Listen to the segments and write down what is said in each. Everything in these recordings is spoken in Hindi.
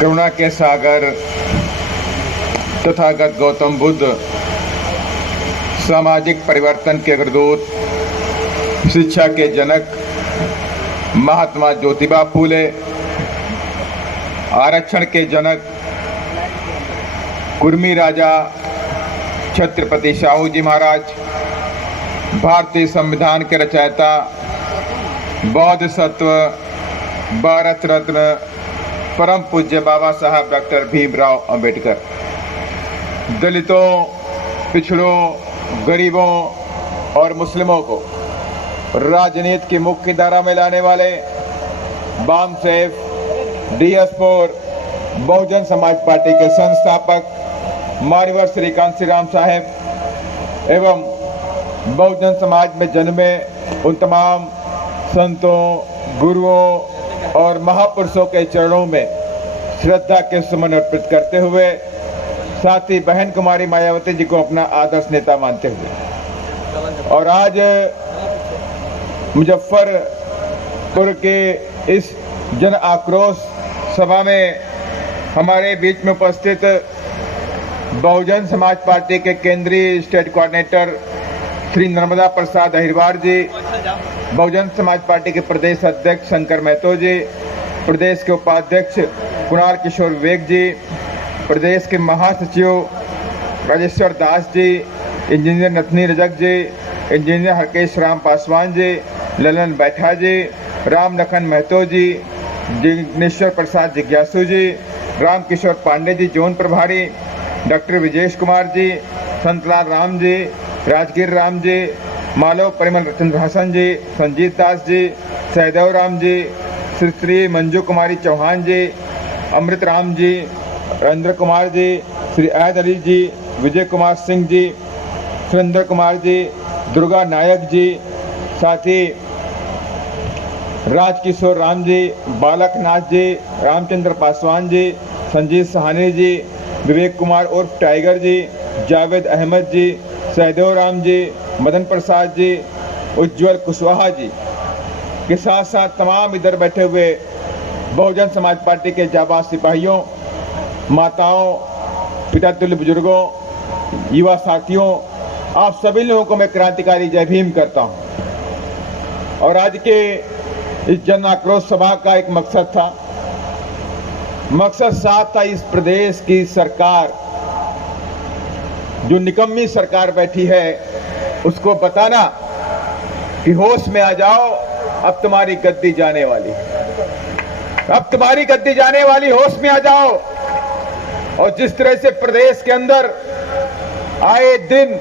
करुणा के सागर तथागत गौतम बुद्ध, सामाजिक परिवर्तन के अग्रदूत, शिक्षा के जनक महात्मा ज्योतिबा फूले, आरक्षण के जनक कुर्मी राजा छत्रपति शाहू जी महाराज, भारतीय संविधान के रचयिता, बौद्ध सत्व, भारत रत्न परम पूज्य बाबा साहब डॉक्टर भीमराव अंबेडकर, दलितों, पिछड़ों, गरीबों और मुस्लिमों को राजनीति की मुख्य धारा में लाने वाले balm safe DS4 Bahujan Samaj party के संस्थापक मान्यवर श्री कांसी राम साहेब एवं बहुजन समाज में जन्मे उन तमाम संतों, गुरुओं और महापुरुषों के चरणों में श्रद्धा के सुमन अर्पित करते हुए, साथ ही बहन कुमारी मायावती जी को अपना आदर्श नेता मानते हुए, और आज मुजफ्फरपुर के इस जन आक्रोश सभा में हमारे बीच में उपस्थित बहुजन समाज पार्टी के केंद्रीय स्टेट कोऑर्डिनेटर श्री नर्मदा प्रसाद अहिरवार जी, बहुजन समाज पार्टी के प्रदेश अध्यक्ष शंकर महतो जी, प्रदेश के उपाध्यक्ष कुणाल किशोर विवेक जी, प्रदेश के महासचिव राजेश्वर दास जी, इंजीनियर नथनी रजक जी, इंजीनियर हरकेश राम पासवान जी, ललन बैठा जी, राम लखन महतो जी, जिग्नेश्वर प्रसाद जिज्ञासु जी, राम किशोर पांडे जी जोन प्रभारी, डॉक्टर विजेश कुमार जी, संतलाल राम जी, राजगीर राम जी, मालव परिमल रतन हसन जी, संजीत दास जी, सहदेव राम जी, श्री मंजू कुमारी चौहान जी, अमृत राम जी, रविंद्र कुमार जी, श्री अहद अली जी, विजय कुमार सिंह जी, सुरेंद्र कुमार जी, दुर्गा नायक जी, साथ ही राजकिशोर राम जी, बालक नाथ जी, रामचंद्र पासवान जी, संजीत सहानी जी, विवेक कुमार उर्फ टाइगर जी, जावेद अहमद जी, सहदेव राम जी, मदन प्रसाद जी, उज्ज्वल कुशवाहा जी के साथ साथ तमाम इधर बैठे हुए बहुजन समाज पार्टी के जाबाज सिपाहियों, माताओं, पिता तुल्य बुजुर्गों, युवा साथियों, आप सभी लोगों को मैं क्रांतिकारी जय भीम करता हूं। और आज के इस जन आक्रोश सभा का एक मकसद था, मकसद साफ था, इस प्रदेश की सरकार जो निकम्मी सरकार बैठी है उसको बताना कि होश में आ जाओ, अब तुम्हारी गद्दी जाने वाली, अब तुम्हारी गद्दी जाने वाली, होश में आ जाओ। और जिस तरह से प्रदेश के अंदर आए दिन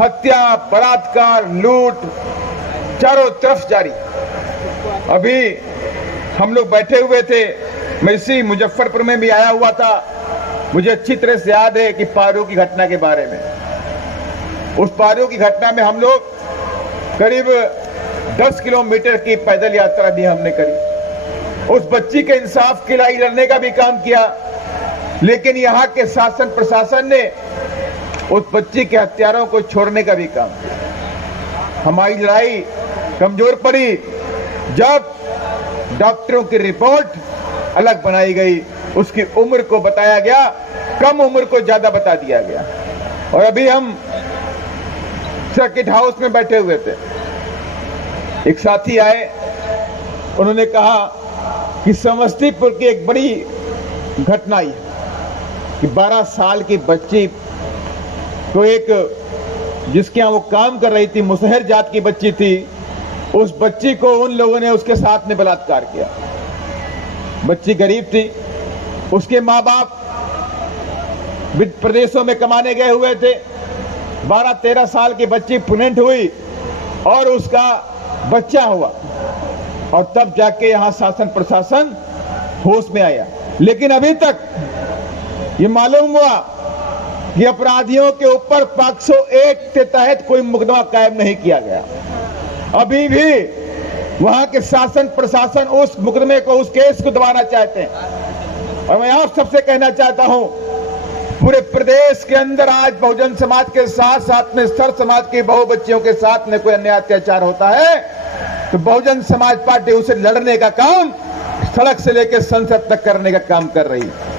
हत्या, बलात्कार, लूट चारों तरफ जारी, अभी हम लोग बैठे हुए थे, मैं इसी मुजफ्फरपुर में भी आया हुआ था, मुझे अच्छी तरह से याद है कि पारू की घटना के बारे में, उस पारू की घटना में हम लोग करीब 10 किलोमीटर की पैदल यात्रा भी हमने करी, उस बच्ची के इंसाफ के लिए लड़ने का भी काम किया, लेकिन यहाँ के शासन प्रशासन ने उस बच्ची के हत्यारों को छोड़ने का भी काम किया। हमारी लड़ाई कमजोर पड़ी जब डॉक्टरों की रिपोर्ट अलग बनाई गई, उसकी उम्र को बताया गया, कम उम्र को ज्यादा बता दिया गया। और अभी हम सर्किट हाउस में बैठे हुए थे, एक साथी आए, उन्होंने कहा कि समस्तीपुर की एक बड़ी घटना आई कि 12 साल की बच्ची को, एक जिसके यहाँ वो काम कर रही थी, मुसहर जात की बच्ची थी, उस बच्ची को उन लोगों ने उसके साथ में बलात्कार किया। बच्ची गरीब थी, उसके माँ बाप प्रदेशों में कमाने गए हुए थे, 12-13 साल की बच्ची प्रेग्नेंट हुई और उसका बच्चा हुआ, और तब जाके यहाँ शासन प्रशासन होश में आया। लेकिन अभी तक ये मालूम हुआ कि अपराधियों के ऊपर 501 के तहत कोई मुकदमा कायम नहीं किया गया। अभी भी वहां के शासन प्रशासन उस मुकदमे को, उस केस को दबाना चाहते हैं। और मैं आप सबसे कहना चाहता हूं, पूरे प्रदेश के अंदर आज बहुजन समाज के साथ साथ में सर समाज के बहु बच्चियों के साथ में कोई अन्याय अत्याचार होता है तो बहुजन समाज पार्टी उसे लड़ने का काम सड़क से लेकर संसद तक करने का काम कर रही है।